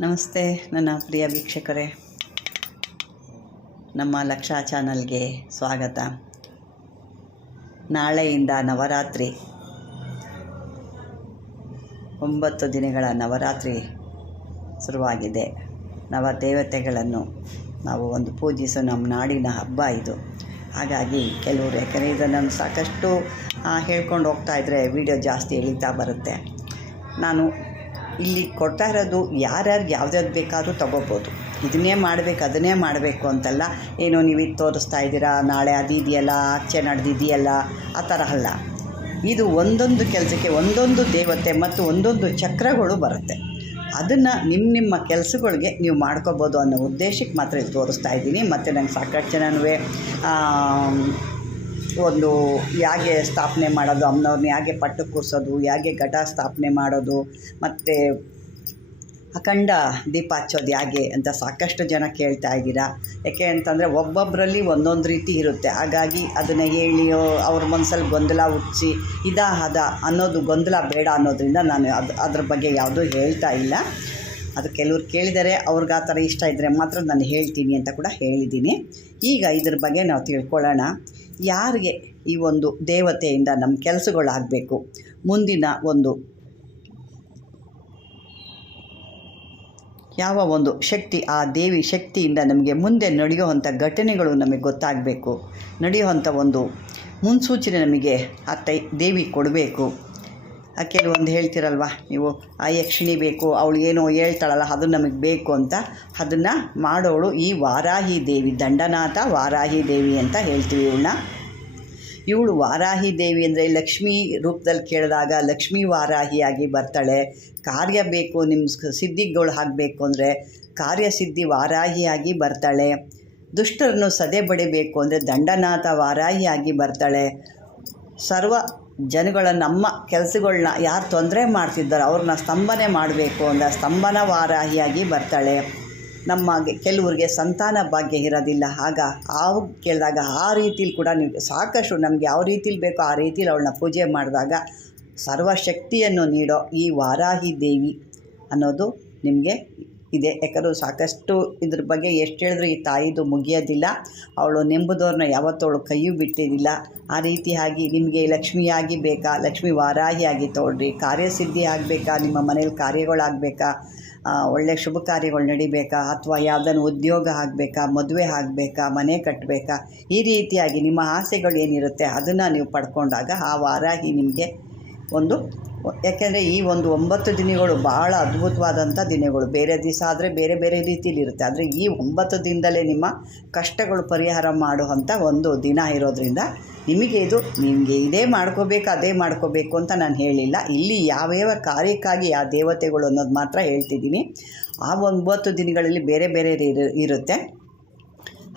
ನಮಸ್ತೆ ನನ್ನ ಪ್ರಿಯ ವೀಕ್ಷಕರೇ. ನಮ್ಮ ಲಕ್ಷ ಚಾನಲ್ಗೆ ಸ್ವಾಗತ. ನಾಳೆಯಿಂದ ನವರಾತ್ರಿ. ಒಂಬತ್ತು ದಿನಗಳ ನವರಾತ್ರಿ ಶುರುವಾಗಿದೆ. ನವದೇವತೆಗಳನ್ನು ನಾವು ಒಂದು ಪೂಜಿಸೋ ನಮ್ಮ ನಾಡಿನ ಹಬ್ಬ ಇದು. ಹಾಗಾಗಿ ಕೆಲವರು ಯಾಕಂದರೆ ಇದನ್ನು ಸಾಕಷ್ಟು ಹೇಳ್ಕೊಂಡು ಹೋಗ್ತಾ ಇದ್ದರೆ ವಿಡಿಯೋ ಜಾಸ್ತಿ ಎಳಿತಾ ಬರುತ್ತೆ. ನಾನು ಇಲ್ಲಿ ಕೊಡ್ತಾ ಇರೋದು ಯಾರ್ಯಾರು ಯಾವ್ದ್ಯಾವ್ದು ಬೇಕಾದರೂ ತೊಗೋಬೋದು. ಇದನ್ನೇ ಮಾಡಬೇಕು, ಅದನ್ನೇ ಮಾಡಬೇಕು ಅಂತಲ್ಲ, ಏನೋ ನೀವು ಇದು ತೋರಿಸ್ತಾ ಇದ್ದೀರಾ, ನಾಳೆ ಅದು ಇದೆಯಲ್ಲ, ಆಚೆ ನಡೆದಿದೆಯಲ್ಲ ಆ ಥರ ಅಲ್ಲ. ಇದು ಒಂದೊಂದು ಕೆಲಸಕ್ಕೆ ಒಂದೊಂದು ದೇವತೆ ಮತ್ತು ಒಂದೊಂದು ಚಕ್ರಗಳು ಬರುತ್ತೆ. ಅದನ್ನು ನಿಮ್ಮ ನಿಮ್ಮ ಕೆಲಸಗಳಿಗೆ ನೀವು ಮಾಡ್ಕೋಬೋದು ಅನ್ನೋ ಉದ್ದೇಶಕ್ಕೆ ಮಾತ್ರ ಇಲ್ಲಿ ತೋರಿಸ್ತಾ ಇದ್ದೀನಿ. ಮತ್ತು ನಂಗೆ ಸಾಕಷ್ಟು ಜನನೂ ಒಂದು ಯಾಗೆ ಸ್ಥಾಪನೆ ಮಾಡೋದು ಅಮ್ಮನವ್ರನ್ನ ಯಾಗೆ ಪಟ್ಟು ಕೂರಿಸೋದು, ಯಾಗೆ ಘಟ ಸ್ಥಾಪನೆ ಮಾಡೋದು, ಮತ್ತು ಅಖಂಡ ದೀಪ ಹಚ್ಚೋದು ಹೇಗೆ ಅಂತ ಸಾಕಷ್ಟು ಜನ ಕೇಳ್ತಾ ಇದ್ದೀರಾ. ಯಾಕೆ ಅಂತಂದರೆ ಒಬ್ಬೊಬ್ಬರಲ್ಲಿ ಒಂದೊಂದು ರೀತಿ ಇರುತ್ತೆ. ಹಾಗಾಗಿ ಅದನ್ನು ಹೇಳಿ ಅವ್ರ ಮನಸ್ಸಲ್ಲಿ ಗೊಂದಲ ಹುಟ್ಟಿಸಿ ಇದ, ಅದ ಅನ್ನೋದು ಗೊಂದಲ ಬೇಡ ಅನ್ನೋದ್ರಿಂದ ನಾನು ಅದು, ಅದ್ರ ಬಗ್ಗೆ ಯಾವುದೂ ಹೇಳ್ತಾ ಇಲ್ಲ. ಅದು ಕೆಲವ್ರು ಕೇಳಿದರೆ ಅವ್ರಿಗೆ ಆ ಥರ ಇಷ್ಟ ಇದ್ದರೆ ಮಾತ್ರ ನಾನು ಹೇಳ್ತೀನಿ ಅಂತ ಕೂಡ ಹೇಳಿದ್ದೀನಿ. ಈಗ ಇದ್ರ ಬಗ್ಗೆ ನಾವು ತಿಳ್ಕೊಳ್ಳೋಣ. ಯಾರಿಗೆ ಈ ಒಂದು ದೇವತೆಯಿಂದ ನಮ್ಮ ಕೆಲಸಗಳಾಗಬೇಕು? ಮುಂದಿನ ಒಂದು ಯಾವ ಒಂದು ಶಕ್ತಿ ಆ ದೇವಿ ಶಕ್ತಿಯಿಂದ ನಮಗೆ ಮುಂದೆ ನಡೆಯುವಂಥ ಘಟನೆಗಳು ನಮಗೆ ಗೊತ್ತಾಗಬೇಕು. ನಡೆಯುವಂಥ ಒಂದು ಮುನ್ಸೂಚನೆ ನಮಗೆ ಆ ತೈ ದೇವಿ ಕೊಡಬೇಕು. ಕೆಲವೊಂದು ಹೇಳ್ತಿರಲ್ವ, ನೀವು ಆ ಯಕ್ಷಿಣಿ ಬೇಕು, ಅವಳು ಏನೋ ಹೇಳ್ತಾಳಲ್ಲ ಅದು ನಮಗೆ ಬೇಕು ಅಂತ. ಅದನ್ನು ಮಾಡೋಳು ಈ ವಾರಾಹಿ ದೇವಿ, ದಂಡನಾಥ ವಾರಾಹಿ ದೇವಿ ಅಂತ ಹೇಳ್ತೀವಿ ಇವಳನ್ನ. ಇವಳು ವಾರಾಹಿ ದೇವಿ ಅಂದರೆ ಲಕ್ಷ್ಮೀ ರೂಪದಲ್ಲಿ ಕೇಳಿದಾಗ ಲಕ್ಷ್ಮೀ ವಾರಾಹಿಯಾಗಿ ಬರ್ತಾಳೆ. ಕಾರ್ಯ ಬೇಕು ನಿಮ್ಮ ಸಿದ್ಧಿಗಳು ಆಗಬೇಕು ಅಂದರೆ ಕಾರ್ಯಸಿದ್ಧಿ ವಾರಾಹಿಯಾಗಿ ಬರ್ತಾಳೆ. ದುಷ್ಟರನ್ನು ಸದೆ ಬಡಿಬೇಕು ಅಂದರೆ ದಂಡನಾಥ ವಾರಾಹಿಯಾಗಿ ಬರ್ತಾಳೆ. ಸರ್ವ ಜನಗಳ ನಮ್ಮ ಕೆಲಸಗಳನ್ನ ಯಾರು ತೊಂದರೆ ಮಾಡ್ತಿದ್ದಾರೆ ಅವ್ರನ್ನ ಸ್ತಂಭನೆ ಮಾಡಬೇಕು ಅಂದರೆ ಸ್ತಂಭನ ವಾರಾಹಿಯಾಗಿ ಬರ್ತಾಳೆ. ನಮ್ಮ ಕೆಲವ್ರಿಗೆ ಸಂತಾನ ಭಾಗ್ಯ ಇರೋದಿಲ್ಲ. ಆಗ ಆ ಕೇಳಿದಾಗ ಆ ರೀತಿಲಿ ಕೂಡ ನೀವು ಸಾಕಷ್ಟು ನಮಗೆ ಯಾವ ರೀತಿಲಿ ಬೇಕೋ ಆ ರೀತಿಲಿ ಅವಳನ್ನ ಪೂಜೆ ಮಾಡಿದಾಗ ಸರ್ವಶಕ್ತಿಯನ್ನು ನೀಡೋ ಈ ವಾರಾಹಿ ದೇವಿ ಅನ್ನೋದು ನಿಮಗೆ ಇದೆ. ಯಾಕಂದ್ರೆ ಸಾಕಷ್ಟು ಇದ್ರ ಬಗ್ಗೆ ಎಷ್ಟು ಹೇಳಿದ್ರು ಈ ತಾಯಿದು ಮುಗಿಯೋದಿಲ್ಲ. ಅವಳು ನೆಂಬುದವ್ರನ್ನ ಯಾವತ್ತವಳು ಕೈಯೂ ಬಿಟ್ಟಿದ್ದಿಲ್ಲ. ಆ ರೀತಿಯಾಗಿ ನಿಮಗೆ ಲಕ್ಷ್ಮಿಯಾಗಿ ಬೇಕಾ ಲಕ್ಷ್ಮಿ ವಾರಾಹಿಯಾಗಿ ತೊಗೊಳ್ರಿ ಕಾರ್ಯಸಿದ್ಧಿ ಆಗಬೇಕಾ? ನಿಮ್ಮ ಮನೇಲಿ ಕಾರ್ಯಗಳಾಗಬೇಕಾ ಒಳ್ಳೆ ಶುಭ ಕಾರ್ಯಗಳು ನಡಿಬೇಕಾ? ಅಥವಾ ಯಾವುದನ್ನು ಉದ್ಯೋಗ ಆಗಬೇಕಾ? ಮದುವೆ ಆಗಬೇಕಾ? ಮನೆ ಕಟ್ಟಬೇಕಾ ಈ ರೀತಿಯಾಗಿ ನಿಮ್ಮ ಆಸೆಗಳು ಏನಿರುತ್ತೆ, ಅದನ್ನು ನೀವು ಪಡ್ಕೊಂಡಾಗ ಆ ವಾರಾಹಿ ನಿಮಗೆ ಒಂದು ಯಾಕೆಂದರೆ ಈ ಒಂದು ಒಂಬತ್ತು ದಿನಗಳು ಭಾಳ ಅದ್ಭುತವಾದಂಥ ದಿನಗಳು. ಬೇರೆ ದಿವಸ ಆದರೆ ಬೇರೆ ಬೇರೆ ರೀತಿಯಲ್ಲಿ ಇರುತ್ತೆ. ಆದರೆ ಈ ಒಂಬತ್ತು ದಿನದಲ್ಲೇ ನಿಮ್ಮ ಕಷ್ಟಗಳು ಪರಿಹಾರ ಮಾಡುವಂಥ ಒಂದು ದಿನ ಇರೋದ್ರಿಂದ ನಿಮಗೆ ಇದು, ನಿಮಗೆ ಇದೇ ಮಾಡ್ಕೋಬೇಕು, ಅದೇ ಮಾಡ್ಕೋಬೇಕು ಅಂತ ನಾನು ಹೇಳಿಲ್ಲ. ಇಲ್ಲಿ ಯಾವ್ಯಾವ ಕಾರ್ಯಕ್ಕಾಗಿ ಆ ದೇವತೆಗಳು ಅನ್ನೋದು ಮಾತ್ರ ಹೇಳ್ತಿದ್ದೀನಿ. ಆ ಒಂಬತ್ತು ದಿನಗಳಲ್ಲಿ ಬೇರೆ ಬೇರೆ ಇರು- ಇರುತ್ತೆ.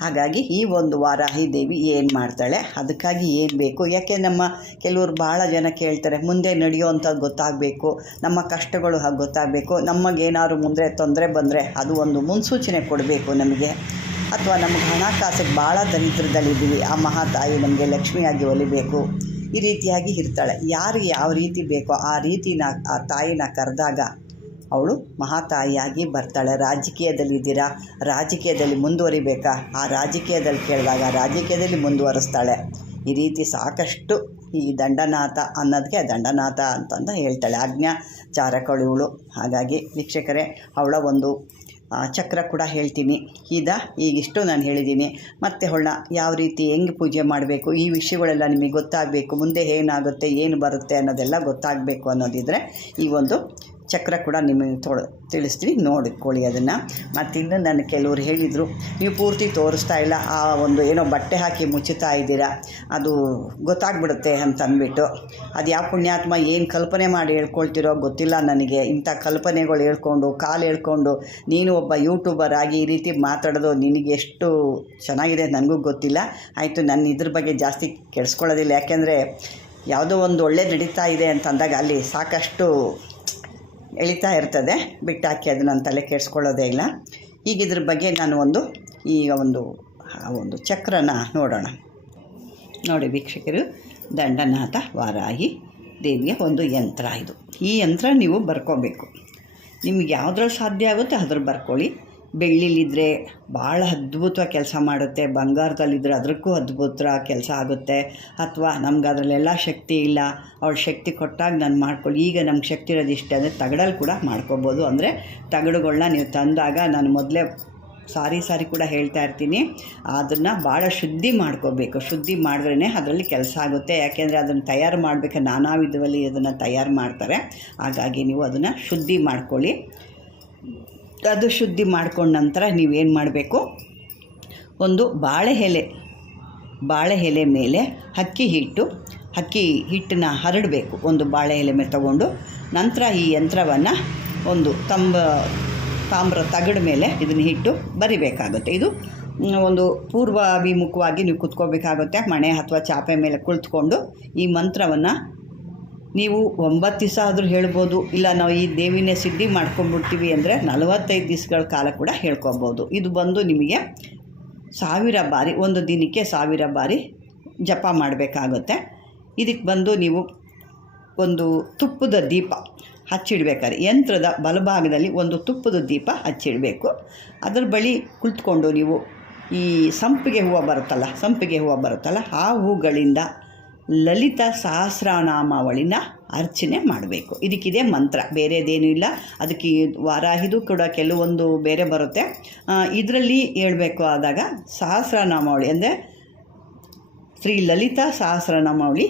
ಹಾಗಾಗಿ ಈ ಒಂದು ವಾರಾಹಿ ದೇವಿ ಏನು ಮಾಡ್ತಾಳೆ? ಅದಕ್ಕಾಗಿ ಏನು ಬೇಕು? ಯಾಕೆ ನಮ್ಮ ಕೆಲವರು ಭಾಳ ಜನ ಕೇಳ್ತಾರೆ, ಮುಂದೆ ನಡೆಯುವಂಥದ್ದು ಗೊತ್ತಾಗಬೇಕು, ನಮ್ಮ ಕಷ್ಟಗಳು ಹಾಗೆ ಗೊತ್ತಾಗಬೇಕು ನಮಗೇನಾದ್ರು ಮುಂದೆ ತೊಂದರೆ ಬಂದರೆ ಅದು ಒಂದು ಮುನ್ಸೂಚನೆ ಕೊಡಬೇಕು ನಮಗೆ. ಅಥವಾ ನಮಗೆ ಹಣಕಾಸಿಗೆ ಭಾಳ ದರಿದ್ರದಲ್ಲಿದ್ದೀವಿ, ಆ ಮಹಾತಾಯಿ ನಮಗೆ ಲಕ್ಷ್ಮಿಯಾಗಿ ಒಲಿಬೇಕು. ಈ ರೀತಿಯಾಗಿ ಇರ್ತಾಳೆ. ಯಾರಿಗೆ ಯಾವ ರೀತಿ ಬೇಕೋ ಆ ರೀತಿನ ಆ ತಾಯಿನ ಕರೆದಾಗ ಅವಳು ಮಹಾತಾಯಿಯಾಗಿ ಬರ್ತಾಳೆ. ರಾಜಕೀಯದಲ್ಲಿದ್ದೀರಾ ರಾಜಕೀಯದಲ್ಲಿ ಮುಂದುವರಿಬೇಕಾ? ಆ ರಾಜಕೀಯದಲ್ಲಿ ಕೇಳಿದಾಗ ರಾಜಕೀಯದಲ್ಲಿ ಮುಂದುವರಿಸ್ತಾಳೆ. ಈ ರೀತಿ ಸಾಕಷ್ಟು ಈ ದಂಡನಾಥ ಅನ್ನೋದಕ್ಕೆ ದಂಡನಾಥ ಅಂತಂದು ಹೇಳ್ತಾಳೆ. ಆಜ್ಞಾಚಾರಕಳು ಇವಳು. ಹಾಗಾಗಿ ವೀಕ್ಷಕರೇ, ಅವಳ ಒಂದು ಚಕ್ರ ಕೂಡ ಹೇಳ್ತೀನಿ. ಈಗ ಈಗಿಷ್ಟು ನಾನು ಹೇಳಿದ್ದೀನಿ. ಮತ್ತು ಹೊಳ್ಳ ಯಾವ ರೀತಿ ಹೆಂಗೆ ಪೂಜೆ ಮಾಡಬೇಕು? ಈ ವಿಷಯಗಳೆಲ್ಲ ನಿಮಗೆ ಗೊತ್ತಾಗಬೇಕು. ಮುಂದೆ ಏನಾಗುತ್ತೆ, ಏನು ಬರುತ್ತೆ ಅನ್ನೋದೆಲ್ಲ ಗೊತ್ತಾಗಬೇಕು ಅನ್ನೋದಿದ್ರೆ ಈ ಒಂದು ಚಕ್ರ ಕೂಡ ನಿಮಗೆ ತೋ ತಿಳಿಸ್ತೀವಿ. ನೋಡಿಕೊಳ್ಳಿ ಅದನ್ನು. ಮತ್ತಿನ್ನು ನನ್ನ ಕೆಲವರು ಹೇಳಿದರು, ನೀವು ಪೂರ್ತಿ ತೋರಿಸ್ತಾ ಇಲ್ಲ. ಆ ಒಂದು ಏನೋ ಬಟ್ಟೆ ಹಾಕಿ ಮುಚ್ಚುತ್ತಾ ಇದ್ದೀರಾ? ಅದು ಗೊತ್ತಾಗ್ಬಿಡುತ್ತೆ ಅಂತ ಅಂದ್ಬಿಟ್ಟು. ಅದು ಯಾವ ಪುಣ್ಯಾತ್ಮ ಏನು ಕಲ್ಪನೆ ಮಾಡಿ ಹೇಳ್ಕೊಳ್ತಿರೋ ಗೊತ್ತಿಲ್ಲ ನನಗೆ. ಇಂಥ ಕಲ್ಪನೆಗಳು ಹೇಳ್ಕೊಂಡು, ಕಾಲು ಹೇಳ್ಕೊಂಡು, ನೀನು ಒಬ್ಬ ಯೂಟ್ಯೂಬರ್ ಆಗಿ ಈ ರೀತಿ ಮಾತಾಡೋದು ನಿನಗೆ ಎಷ್ಟು ಚೆನ್ನಾಗಿದೆ ನನಗೂ ಗೊತ್ತಿಲ್ಲ. ಆಯಿತು ನನ್ನ ಇದ್ರ ಬಗ್ಗೆ ಜಾಸ್ತಿ ಕೆಡಿಸ್ಕೊಳ್ಳೋದಿಲ್ಲ. ಯಾಕೆಂದರೆ, ಯಾವುದೋ ಒಂದು ಒಳ್ಳೆ ನಡೀತಾ ಇದೆ ಅಂತ ಅಂದಾಗ ಅಲ್ಲಿ ಸಾಕಷ್ಟು ಎಳಿತಾ ಇರ್ತದೆ, ಬಿಟ್ಟಾಕಿ ಅದು ನಾನು ತಲೆ ಕೆಡಿಸ್ಕೊಳ್ಳೋದೇ ಇಲ್ಲ. ಈಗ ಇದ್ರ ಬಗ್ಗೆ ನಾನು ಒಂದು, ಈಗ ಒಂದು ಒಂದು ಚಕ್ರನ ನೋಡೋಣ. ನೋಡಿ ವೀಕ್ಷಕರು, ದಂಡನಾಥ ವಾರಾಹಿ ದೇವಿಯ ಒಂದು ಯಂತ್ರ ಇದು. ಈ ಯಂತ್ರ ನೀವು ಬರ್ಕೋಬೇಕು. ನಿಮ್ಗೆ ಯಾವುದ್ರಲ್ಲಿ ಸಾಧ್ಯ ಆಗುತ್ತೆ ಅದ್ರ ಬರ್ಕೊಳ್ಳಿ. ಬೆಳ್ಳಿಲಿದ್ದರೆ ಭಾಳ ಅದ್ಭುತವಾಗಿ ಕೆಲಸ ಮಾಡುತ್ತೆ. ಬಂಗಾರದಲ್ಲಿದ್ದರೆ ಅದಕ್ಕೂ ಅದ್ಭುತ ಕೆಲಸ ಆಗುತ್ತೆ. ಅಥವಾ ನಮ್ಗೆ ಅದರಲ್ಲೆಲ್ಲ ಶಕ್ತಿ ಇಲ್ಲ. ಅವ್ರ ಶಕ್ತಿ ಕೊಟ್ಟಾಗ ನಾನು ಮಾಡ್ಕೊಳ್ಳಿ ಈಗ ನಮ್ಗೆ ಶಕ್ತಿ ಇರೋದು ಇಷ್ಟ ಅಂದರೆ ತಗಡಲ್ಲಿ ಕೂಡ ಮಾಡ್ಕೊಬೋದು. ಅಂದರೆ ತಗಡುಗಳನ್ನ ನೀವು ತಂದಾಗ ನಾನು ಮೊದಲೇ ಸಾರಿ ಸಾರಿ ಕೂಡ ಹೇಳ್ತಾ ಇರ್ತೀನಿ. ಅದನ್ನು ಭಾಳ ಶುದ್ಧಿ ಮಾಡ್ಕೋಬೇಕು. ಶುದ್ಧಿ ಮಾಡಿದ್ರೇ ಅದರಲ್ಲಿ ಕೆಲಸ ಆಗುತ್ತೆ. ಯಾಕೆಂದರೆ ಅದನ್ನು ತಯಾರು ಮಾಡಬೇಕು ನಾನಾ ವಿಧದಲ್ಲಿ ಅದನ್ನು ತಯಾರು ಮಾಡ್ತಾರೆ. ಹಾಗಾಗಿ ನೀವು ಅದನ್ನು ಶುದ್ಧಿ ಮಾಡ್ಕೊಳ್ಳಿ. ಅದು ಶುದ್ಧಿ ಮಾಡ್ಕೊಂಡ ನಂತರ ನೀವೇನು ಮಾಡಬೇಕು? ಒಂದು ಬಾಳೆ ಎಲೆ ಬಾಳೆ ಎಲೆ ಮೇಲೆ ಅಕ್ಕಿ ಹಿಟ್ಟು, ಅಕ್ಕಿ ಹಿಟ್ಟನ್ನ ಹರಡಬೇಕು. ಒಂದು ಬಾಳೆ ಎಲೆ ಮೇಲೆ ತಗೊಂಡು ನಂತರ ಈ ಯಂತ್ರವನ್ನು ಒಂದು ತಂಬ, ತಾಮ್ರ ತಗಡ ಮೇಲೆ ಇದನ್ನು ಹಿಟ್ಟು ಬರಿಬೇಕಾಗುತ್ತೆ. ಇದು ಒಂದು ಪೂರ್ವಾಭಿಮುಖವಾಗಿ ನೀವು ಕುತ್ಕೋಬೇಕಾಗುತ್ತೆ. ಮಣೆ ಅಥವಾ ಚಾಪೆ ಮೇಲೆ ಕುಳಿತುಕೊಂಡು ಈ ಮಂತ್ರವನ್ನು ನೀವು ಒಂಬತ್ತು ದಿವಸ ಆದರೂ ಹೇಳ್ಬೋದು. ಇಲ್ಲ, ನಾವು ಈ ದೇವಿನೇ ಸಿದ್ಧಿ ಮಾಡ್ಕೊಂಡ್ಬಿಡ್ತೀವಿ ಅಂದರೆ ನಲವತ್ತೈದು ದಿವಸಗಳ ಕಾಲ ಕೂಡ ಹೇಳ್ಕೊಬೋದು. ಇದು ಬಂದು ನಿಮಗೆ ಸಾವಿರ ಬಾರಿ, ಒಂದು ದಿನಕ್ಕೆ ಸಾವಿರ ಬಾರಿ ಜಪ ಮಾಡಬೇಕಾಗುತ್ತೆ. ಇದಕ್ಕೆ ಬಂದು ನೀವು ಒಂದು ತುಪ್ಪದ ದೀಪ ಹಚ್ಚಿಡ್ಬೇಕಾದ್ರೆ ಯಂತ್ರದ ಬಲಭಾಗದಲ್ಲಿ ಒಂದು ತುಪ್ಪದ ದೀಪ ಹಚ್ಚಿಡಬೇಕು. ಅದರ ಬಳಿ ಕುಳಿತುಕೊಂಡು ನೀವು ಈ ಸಂಪಿಗೆ ಹೂವು ಬರುತ್ತಲ್ಲ, ಸಂಪಿಗೆ ಹೂವು ಬರುತ್ತಲ್ಲ, ಆ ಹೂಗಳಿಂದ ಲಲಿತ ಸಹಸ್ರನಾಮಾವಳಿನ ಅರ್ಚನೆ ಮಾಡಬೇಕು. ಇದಕ್ಕಿದೆ ಮಂತ್ರ. ಬೇರೆದೇನೂ ಇಲ್ಲ. ಅದಕ್ಕೆ ವಾರಾಹಿದು ಕೂಡ ಕೆಲವೊಂದು ಬೇರೆ ಬರುತ್ತೆ. ಇದರಲ್ಲಿ ಹೇಳಬೇಕು ಆದಾಗ ಸಹಸ್ರನಾಮಾವಳಿ ಅಂದರೆ ಶ್ರೀ ಲಲಿತಾ ಸಹಸ್ರನಾಮಾವಳಿ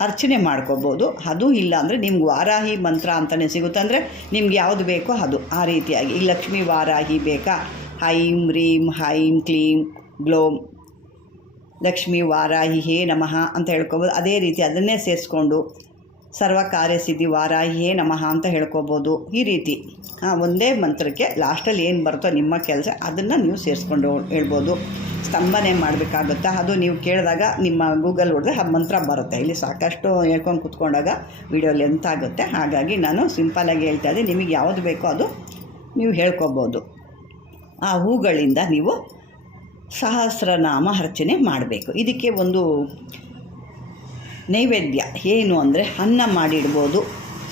ಅರ್ಚನೆ ಮಾಡ್ಕೋಬೋದು. ಅದು ಇಲ್ಲ ಅಂದರೆ ನಿಮ್ಗೆ ವಾರಾಹಿ ಮಂತ್ರ ಅಂತಲೇ ಸಿಗುತ್ತೆ ಅಂದರೆ ನಿಮ್ಗೆ ಯಾವುದು ಬೇಕೋ ಅದು. ಆ ರೀತಿಯಾಗಿ. ಈ ಲಕ್ಷ್ಮೀ ವಾರಾಹಿ ಬೇಕಾ? ಹೈಂ ರೀಂ ಹೈಂ ಕ್ಲೀಂ ಗ್ಲೋಮ್ ಲಕ್ಷ್ಮೀ ವಾರಾಹಿ ಹೇ ನಮಃ ಅಂತ ಹೇಳ್ಕೊಬೋದು. ಅದೇ ರೀತಿ ಅದನ್ನೇ ಸೇರಿಸ್ಕೊಂಡು ಸರ್ವ ಕಾರ್ಯಸಿದ್ಧಿ ವಾರಾಹಿ ಹೇ ನಮಃ ಅಂತ ಹೇಳ್ಕೊಬೋದು. ಈ ರೀತಿ ಒಂದೇ ಮಂತ್ರಕ್ಕೆ ಲಾಸ್ಟಲ್ಲಿ ಏನು ಬರುತ್ತೋ ನಿಮ್ಮ ಕೆಲಸ ಅದನ್ನು ನೀವು ಸೇರಿಸ್ಕೊಂಡು ಹೇಳ್ಬೋದು. ಸ್ತಂಭನೆ ಮಾಡಬೇಕಾಗುತ್ತಾ. ಅದು ನೀವು ಕೇಳಿದಾಗ ನಿಮ್ಮ ಗೂಗಲ್ ಹೊಡೆದ್ರೆ ಆ ಮಂತ್ರ ಬರುತ್ತೆ. ಇಲ್ಲಿ ಸಾಕಷ್ಟು ಹೇಳ್ಕೊಂಡು ಕುತ್ಕೊಂಡಾಗ ವಿಡಿಯೋ ಲೆಂತ್ ಆಗುತ್ತೆ. ಹಾಗಾಗಿ ನಾನು ಸಿಂಪಲಾಗಿ ಹೇಳ್ತಾ ಇದ್ದೆ ನಿಮಗೆ ಯಾವುದು ಬೇಕೋ ಅದು ನೀವು ಹೇಳ್ಕೊಬೋದು. ಆ ಹೂಗಳಿಂದ ನೀವು ಸಹಸ್ರನಾಮ ಅರ್ಚನೆ ಮಾಡಬೇಕು. ಇದಕ್ಕೆ ಒಂದು ನೈವೇದ್ಯ. ಏನು ಅಂದರೆ ಅನ್ನ ಮಾಡಿಡ್ಬೋದು,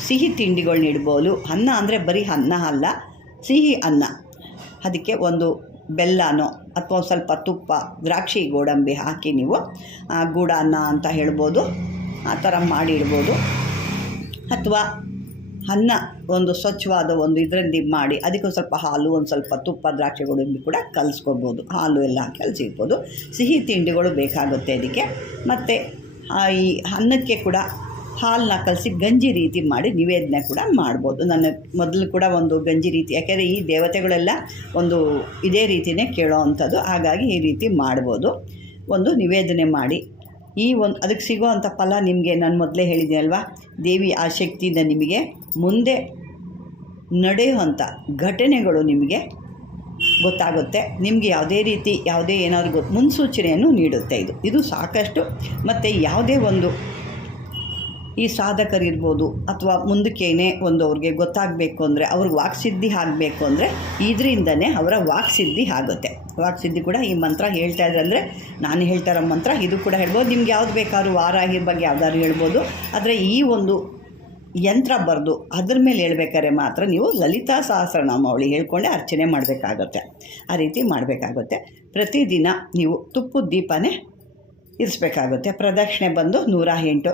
ಸಿಹಿ ತಿಂಡಿಗಳನ್ನ ಇಡ್ಬೋದು. ಅನ್ನ ಅಂದರೆ ಬರೀ ಅನ್ನ ಅಲ್ಲ, ಸಿಹಿ ಅನ್ನ. ಅದಕ್ಕೆ ಒಂದು ಬೆಲ್ಲನೋ ಅಥವಾ ಸ್ವಲ್ಪ ತುಪ್ಪ, ದ್ರಾಕ್ಷಿ, ಗೋಡಂಬಿ ಹಾಕಿ ನೀವು ಗೂಡ ಅನ್ನ ಅಂತ ಹೇಳ್ಬೋದು. ಆ ಥರ ಮಾಡಿ ಇಡ್ಬೋದು ಅಥವಾ ಅನ್ನ ಒಂದು ಸ್ವಚ್ಛವಾದ ಒಂದು ಇದರಲ್ಲಿ ಮಾಡಿ ಅದಕ್ಕೊಂದು ಸ್ವಲ್ಪ ಹಾಲು, ಒಂದು ಸ್ವಲ್ಪ ತುಪ್ಪ ದ್ರಾಕ್ಷಿಗಳು ಕೂಡ ಕಲಿಸ್ಕೊಬೋದು. ಹಾಲು ಎಲ್ಲ ಕಲಸಿರ್ಬೋದು ಸಿಹಿ ತಿಂಡಿಗಳು ಬೇಕಾಗುತ್ತೆ ಅದಕ್ಕೆ. ಮತ್ತು ಈ ಅನ್ನಕ್ಕೆ ಕೂಡ ಹಾಲನ್ನ ಕಲಸಿ ಗಂಜಿ ರೀತಿ ಮಾಡಿ ನಿವೇದನೆ ಕೂಡ ಮಾಡ್ಬೋದು. ನನ್ನ ಮೊದಲು ಕೂಡ ಒಂದು ಗಂಜಿ ರೀತಿ, ಯಾಕೆಂದರೆ ಈ ದೇವತೆಗಳೆಲ್ಲ ಒಂದು ಇದೇ ರೀತಿಯೇ ಕೇಳೋ ಅಂಥದ್ದು. ಹಾಗಾಗಿ ಈ ರೀತಿ ಮಾಡ್ಬೋದು. ಒಂದು ನಿವೇದನೆ ಮಾಡಿ ಈ ಒಂದು ಅದಕ್ಕೆ ಸಿಗೋ ಅಂಥ ಫಲ ನಿಮಗೆ ನಾನು ಮೊದಲೇ ಹೇಳಿದೆ ಅಲ್ವಾ? ದೇವಿ ಆ ಶಕ್ತಿಯಿಂದ ನಿಮಗೆ ಮುಂದೆ ನಡೆಯುವಂಥ ಘಟನೆಗಳು ನಿಮಗೆ ಗೊತ್ತಾಗುತ್ತೆ. ನಿಮಗೆ ಯಾವುದೇ ರೀತಿ, ಯಾವುದೇ ಏನಾದರೂ ಮುನ್ಸೂಚನೆಯನ್ನು ನೀಡುತ್ತೆ ಇದು. ಇದು ಸಾಕಷ್ಟು, ಮತ್ತು ಯಾವುದೇ ಒಂದು ಈ ಸಾಧಕರಿರ್ಬೋದು ಅಥವಾ ಮುಂದಕ್ಕೇನೆ ಒಂದು ಅವ್ರಿಗೆ ಗೊತ್ತಾಗಬೇಕು ಅಂದರೆ ಅವ್ರಿಗೆ ವಾಕ್ಸಿದ್ಧಿ ಆಗಬೇಕು ಅಂದರೆ ಇದರಿಂದನೇ ಅವರ ವಾಕ್ಸಿದ್ಧಿ ಆಗುತ್ತೆ. ವಾಕ್ಸಿದ್ಧಿ ಕೂಡ ಈ ಮಂತ್ರ ಹೇಳ್ತಾ ಇದ್ರೆ ಅಂದರೆ ನಾನು ಹೇಳ್ತಾ ಮಂತ್ರ ಇದು ಕೂಡ ಹೇಳ್ಬೋದು. ನಿಮ್ಗೆ ಯಾವ್ದು ಬೇಕಾದ್ರೂ ವಾರಾಹಿ ಬಗ್ಗೆ ಯಾವ್ದಾದ್ರು ಹೇಳ್ಬೋದು. ಆದರೆ ಈ ಒಂದು ಯಂತ್ರ ಬರೆದು ಅದ್ರ ಮೇಲೆ ಹೇಳ್ಬೇಕಾದ್ರೆ ಮಾತ್ರ ನೀವು ಲಲಿತಾ ಸಹಸ್ರನಾಮಾವಳಿ ಹೇಳ್ಕೊಂಡೆ ಅರ್ಚನೆ ಮಾಡಬೇಕಾಗುತ್ತೆ. ಆ ರೀತಿ ಮಾಡಬೇಕಾಗುತ್ತೆ. ಪ್ರತಿದಿನ ನೀವು ತುಪ್ಪದ ದೀಪನೇ ಇರಿಸ್ಬೇಕಾಗುತ್ತೆ. ಪ್ರದಕ್ಷಿಣೆ ಬಂದು ನೂರ ಎಂಟು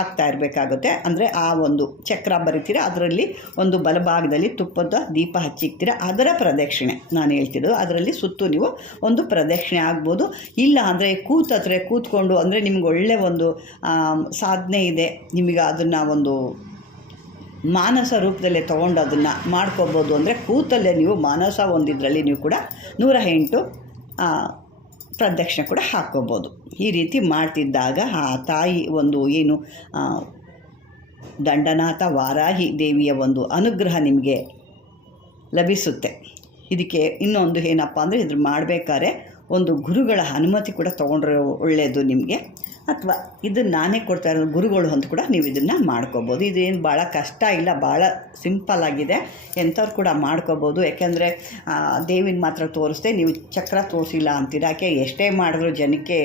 ಆಗ್ತಾ ಇರಬೇಕಾಗುತ್ತೆ. ಅಂದರೆ ಆ ಒಂದು ಚಕ್ರ ಬರಿತೀರ, ಅದರಲ್ಲಿ ಒಂದು ಬಲಭಾಗದಲ್ಲಿ ತುಪ್ಪದ ದೀಪ ಹಚ್ಚಿಕ್ತೀರ, ಅದರ ಪ್ರದಕ್ಷಿಣೆ ನಾನು ಹೇಳ್ತಿರೋದು. ಅದರಲ್ಲಿ ಸುತ್ತು ನೀವು ಒಂದು ಪ್ರದಕ್ಷಿಣೆ ಆಗ್ಬೋದು. ಇಲ್ಲ ಅಂದರೆ ಕೂತತ್ರೆ, ಕೂತ್ಕೊಂಡು ಅಂದರೆ ನಿಮ್ಗೆ ಒಳ್ಳೆ ಒಂದು ಸಾಧನೆ ಇದೆ. ನಿಮಗೆ ಅದನ್ನು ಒಂದು ಮಾನಸ ರೂಪದಲ್ಲೇ ತೊಗೊಂಡು ಅದನ್ನು ಮಾಡ್ಕೋಬೋದು. ಅಂದರೆ ಕೂತಲ್ಲೇ ನೀವು ಮಾನಸ ಒಂದಿದ್ರಲ್ಲಿ ನೀವು ಕೂಡ ನೂರ ಎಂಟು ಪ್ರದಕ್ಷಿಣೆ ಕೂಡ ಹಾಕ್ಕೋಬೋದು. ಈ ರೀತಿ ಮಾಡ್ತಿದ್ದಾಗ ಆ ತಾಯಿ ಒಂದು ಏನು ದಂಡನಾಥ ವಾರಾಹಿ ದೇವಿಯ ಒಂದು ಅನುಗ್ರಹ ನಿಮಗೆ ಲಭಿಸುತ್ತೆ. ಇದಕ್ಕೆ ಇನ್ನೊಂದು ಏನಪ್ಪ ಅಂದರೆ ಇದ್ರ ಮಾಡಬೇಕಾದ್ರೆ ಒಂದು ಗುರುಗಳ ಅನುಮತಿ ಕೂಡ ತೊಗೊಂಡ್ರೆ ಒಳ್ಳೆಯದು ನಿಮಗೆ. ಅಥವಾ ಇದು ನಾನೇ ಕೊಡ್ತಾ ಇರೋ ಗುರುಗಳು ಅಂತ ಕೂಡ ನೀವು ಇದನ್ನು ಮಾಡ್ಕೋಬೋದು. ಇದೇನು ಭಾಳ ಕಷ್ಟ ಇಲ್ಲ ಭಾಳ ಸಿಂಪಲ್ ಆಗಿದೆ. ಎಂಥವ್ರು ಕೂಡ ಮಾಡ್ಕೋಬೋದು. ಯಾಕೆಂದರೆ ದೇವಿನ ಮಾತ್ರ ತೋರಿಸ್ದೆ, ನೀವು ಚಕ್ರ ತೋರಿಸಿಲ್ಲ ಅಂತೀರ. ಯಾಕೆ, ಎಷ್ಟೇ ಮಾಡಿದ್ರು ಜನಕ್ಕೆ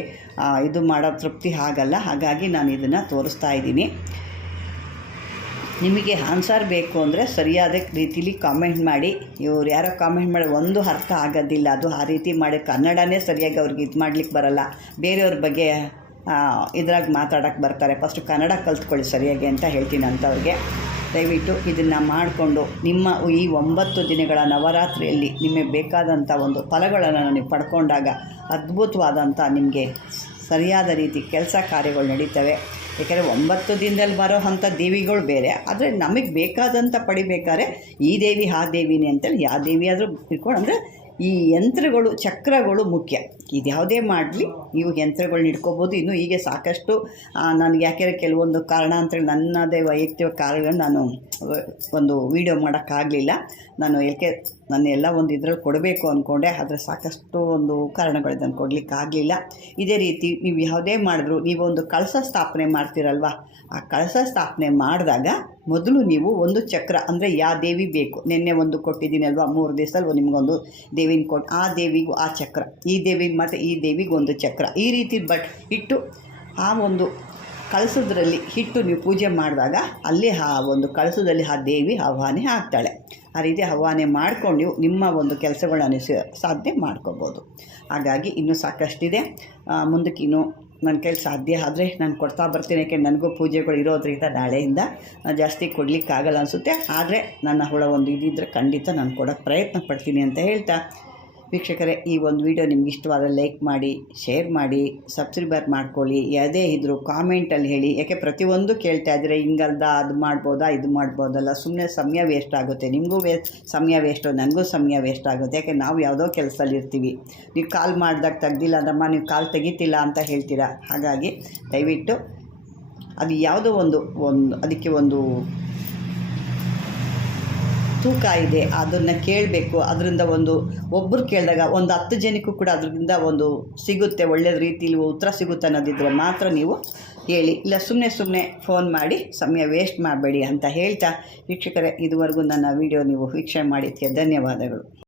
ಇದು ಮಾಡೋ ತೃಪ್ತಿ ಆಗಲ್ಲ. ಹಾಗಾಗಿ ನಾನು ಇದನ್ನು ತೋರಿಸ್ತಾ ಇದ್ದೀನಿ. ನಿಮಗೆ ಆನ್ಸರ್ ಬೇಕು ಅಂದರೆ ಸರಿಯಾದ ರೀತಿಲಿ ಕಾಮೆಂಟ್ ಮಾಡಿ. ಇವ್ರು ಯಾರೋ ಕಾಮೆಂಟ್ ಮಾಡಿ ಒಂದು ಅರ್ಥ ಆಗೋದಿಲ್ಲ. ಅದು ಆ ರೀತಿ ಮಾಡಿ ಕನ್ನಡನೇ ಸರಿಯಾಗಿ ಅವ್ರಿಗೆ ಇದು ಮಾಡ್ಲಿಕ್ಕೆ ಬರಲ್ಲ. ಬೇರೆಯವ್ರ ಬಗ್ಗೆ ಇದ್ರಾಗಿ ಮಾತಾಡೋಕ್ಕೆ ಬರ್ತಾರೆ. ಫಸ್ಟು ಕನ್ನಡ ಕಲ್ತ್ಕೊಳ್ಳಿ ಸರಿಯಾಗಿ ಅಂತ ಹೇಳ್ತೀನಿ ಅಂಥವ್ರಿಗೆ ದಯವಿಟ್ಟು ಇದನ್ನು ಮಾಡಿಕೊಂಡು ನಿಮ್ಮ ಈ ಒಂಬತ್ತು ದಿನಗಳ ನವರಾತ್ರಿಯಲ್ಲಿ ನಿಮಗೆ ಬೇಕಾದಂಥ ಒಂದು ಫಲಗಳನ್ನು ನೀವು ಪಡ್ಕೊಂಡಾಗ ಅದ್ಭುತವಾದಂಥ ನಿಮಗೆ ಸರಿಯಾದ ರೀತಿ ಕೆಲಸ ಕಾರ್ಯಗಳು ನಡೀತವೆ. ಏಕೆಂದರೆ ಒಂಬತ್ತು ದಿನದಲ್ಲಿ ಬರೋ ಅಂಥ ದೇವಿಗಳು ಬೇರೆ, ಆದರೆ ನಮಗೆ ಬೇಕಾದಂಥ ಪಡಿಬೇಕಾದ್ರೆ ಈ ದೇವಿ, ಆ ದೇವಿನೇ ಅಂತೇಳಿ ಯಾವ ದೇವಿ ಆದರೂ ಇಟ್ಕೊಂಡು ಅಂದರೆ ಈ ಯಂತ್ರಗಳು, ಚಕ್ರಗಳು ಮುಖ್ಯ. ಇದು ಯಾವುದೇ ಮಾಡಲಿ ನೀವು ಯಂತ್ರಗಳನ್ನ ಇಟ್ಕೋಬೋದು ಇನ್ನೂ ಹೀಗೆ ಸಾಕಷ್ಟು ನನಗೆ ಯಾಕೆಂದರೆ ಕೆಲವೊಂದು ಕಾರಣ ಅಂತೇಳಿ ನನ್ನದೇ ವೈಯಕ್ತಿಕ ಕಾರಣ ನಾನು ಒಂದು ವಿಡಿಯೋ ಮಾಡೋಕ್ಕಾಗಲಿಲ್ಲ. ನಾನು ಏಕೆ ನಾನು ಎಲ್ಲ ಒಂದು ಇದ್ರಲ್ಲಿ ಕೊಡಬೇಕು ಅಂದ್ಕೊಂಡೆ ಆದರೆ ಸಾಕಷ್ಟು ಒಂದು ಕಾರಣಗಳು ಇದನ್ನು ಕೊಡಲಿಕ್ಕಾಗಲಿಲ್ಲ. ಇದೇ ರೀತಿ ನೀವು ಯಾವುದೇ ಮಾಡಿದ್ರು, ನೀವು ಒಂದು ಕಳಸ ಸ್ಥಾಪನೆ ಮಾಡ್ತೀರಲ್ವ? ಆ ಕಳಸ ಸ್ಥಾಪನೆ ಮಾಡಿದಾಗ ಮೊದಲು ನೀವು ಒಂದು ಚಕ್ರ, ಅಂದರೆ ಯಾವ ದೇವಿ ಬೇಕು. ನಿನ್ನೆ ಒಂದು ಕೊಟ್ಟಿದ್ದೀನಿ ಅಲ್ವಾ ಮೂರು ದಿವಸದಲ್ಲಿ ನಿಮಗೊಂದು ದೇವಿನ ಕೊಟ್ಟು ಆ ದೇವಿಗೂ ಆ ಚಕ್ರ. ಈ ದೇವಿಗೆ ಮತ್ತು ಈ ದೇವಿಗೆ ಒಂದು ಚಕ್ರ. ಈ ರೀತಿ ಬಟ್ ಇಟ್ಟು ಆ ಒಂದು ಕಳಸದ್ರಲ್ಲಿ ಹಿಟ್ಟು ನೀವು ಪೂಜೆ ಮಾಡಿದಾಗ ಅಲ್ಲಿ ಆ ಒಂದು ಕಳಸದಲ್ಲಿ ಆ ದೇವಿ ಆಹ್ವಾನೆ ಆಗ್ತಾಳೆ. ಆ ರೀತಿ ಆಹ್ವಾನೆ ಮಾಡ್ಕೊಂಡು ನೀವು ನಿಮ್ಮ ಒಂದು ಕೆಲಸಗಳನ್ನು ಸಾಧ್ಯ ಮಾಡ್ಕೋಬೋದು. ಹಾಗಾಗಿ ಇನ್ನೂ ಸಾಕಷ್ಟಿದೆ. ಮುಂದಕ್ಕೆ ಇನ್ನೂ ನನ್ನ ಕೈಲಿ ಸಾಧ್ಯ ಆದರೆ ನಾನು ಕೊಡ್ತಾ ಬರ್ತೀನಿ, ಯಾಕೆ ನನಗೂ ಪೂಜೆಗಳು ಇರೋದ್ರಿಂದ ನಾಳೆಯಿಂದ ನಾನು ಜಾಸ್ತಿ ಕೊಡಲಿಕ್ಕಾಗಲ್ಲ ಅನಿಸುತ್ತೆ. ಆದರೆ ನನ್ನ ಹುಳ ಒಂದು ಇದಿದ್ದರೆ ಖಂಡಿತ ನಾನು ಕೊಡೋಕ್ಕೆ ಪ್ರಯತ್ನ ಪಡ್ತೀನಿ ಅಂತ ಹೇಳ್ತಾ ವೀಕ್ಷಕರೇ, ಈ ಒಂದು ವಿಡಿಯೋ ನಿಮ್ಗೆ ಇಷ್ಟವಾದರೆ ಲೈಕ್ ಮಾಡಿ, ಶೇರ್ ಮಾಡಿ, ಸಬ್ಸ್ಕ್ರೈಬರ್ ಮಾಡ್ಕೊಳ್ಳಿ. ಯಾವುದೇ ಇದ್ದರೂ ಕಾಮೆಂಟಲ್ಲಿ ಹೇಳಿ. ಯಾಕೆ, ಪ್ರತಿಯೊಂದು ಕೇಳ್ತಾ ಇದ್ದರೆ ಹಿಂಗಲ್ದ, ಅದು ಮಾಡ್ಬೋದಾ, ಇದು ಮಾಡ್ಬೋದಲ್ಲ. ಸುಮ್ಮನೆ ಸಮಯ ವೇಸ್ಟ್ ಆಗುತ್ತೆ. ನಿಮಗೂ ವೇ, ಸಮಯ ವೇಸ್ಟು ನನಗೂ ಸಮಯ ವೇಸ್ಟ್ ಆಗುತ್ತೆ. ಯಾಕೆ, ನಾವು ಯಾವುದೋ ಕೆಲಸದಲ್ಲಿ ಇರ್ತೀವಿ. ನೀವು ಕಾಲ್ ಮಾಡಿದಾಗ ತೆಗ್ದಿಲ್ಲ ಅಂದಮ್ಮ ನೀವು ಕಾಲ್ ತೆಗಿತಿಲ್ಲ ಅಂತ ಹೇಳ್ತೀರಾ? ಹಾಗಾಗಿ ದಯವಿಟ್ಟು ಅದು ಯಾವುದೋ ಒಂದು ಒಂದು, ಅದಕ್ಕೆ ಒಂದು ತೂಕ ಇದೆ, ಅದನ್ನು ಕೇಳಬೇಕು. ಅದರಿಂದ ಒಂದು ಒಬ್ಬರು ಕೇಳಿದಾಗ ಒಂದು ಹತ್ತು ಜನಕ್ಕೂ ಕೂಡ ಅದರಿಂದ ಒಂದು ಸಿಗುತ್ತೆ ಒಳ್ಳೆಯ ರೀತಿಲಿ ಉತ್ತರ ಸಿಗುತ್ತೆ ಅನ್ನೋದಿದ್ರೆ ಮಾತ್ರ ನೀವು ಹೇಳಿ. ಇಲ್ಲ ಸುಮ್ಮನೆ ಸುಮ್ಮನೆ ಫೋನ್ ಮಾಡಿ, ಸಮಯ ವೇಸ್ಟ್ ಮಾಡಬೇಡಿ ಅಂತ ಹೇಳ್ತಾ, ವೀಕ್ಷಕರೇ, ಇದುವರೆಗೂ ನನ್ನ ವಿಡಿಯೋ ನೀವು ವೀಕ್ಷಣೆ ಮಾಡಿದ್ದಕ್ಕೆ ಧನ್ಯವಾದಗಳು.